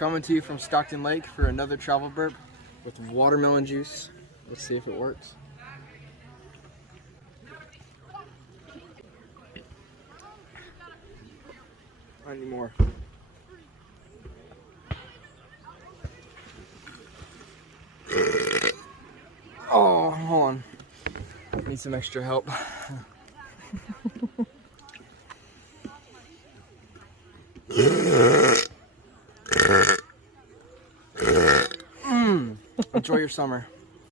Coming to you from Stockton Lake for another travel burp with watermelon juice. Let's see if it works. I need more. Oh, hold on. Need some extra help. Enjoy your summer.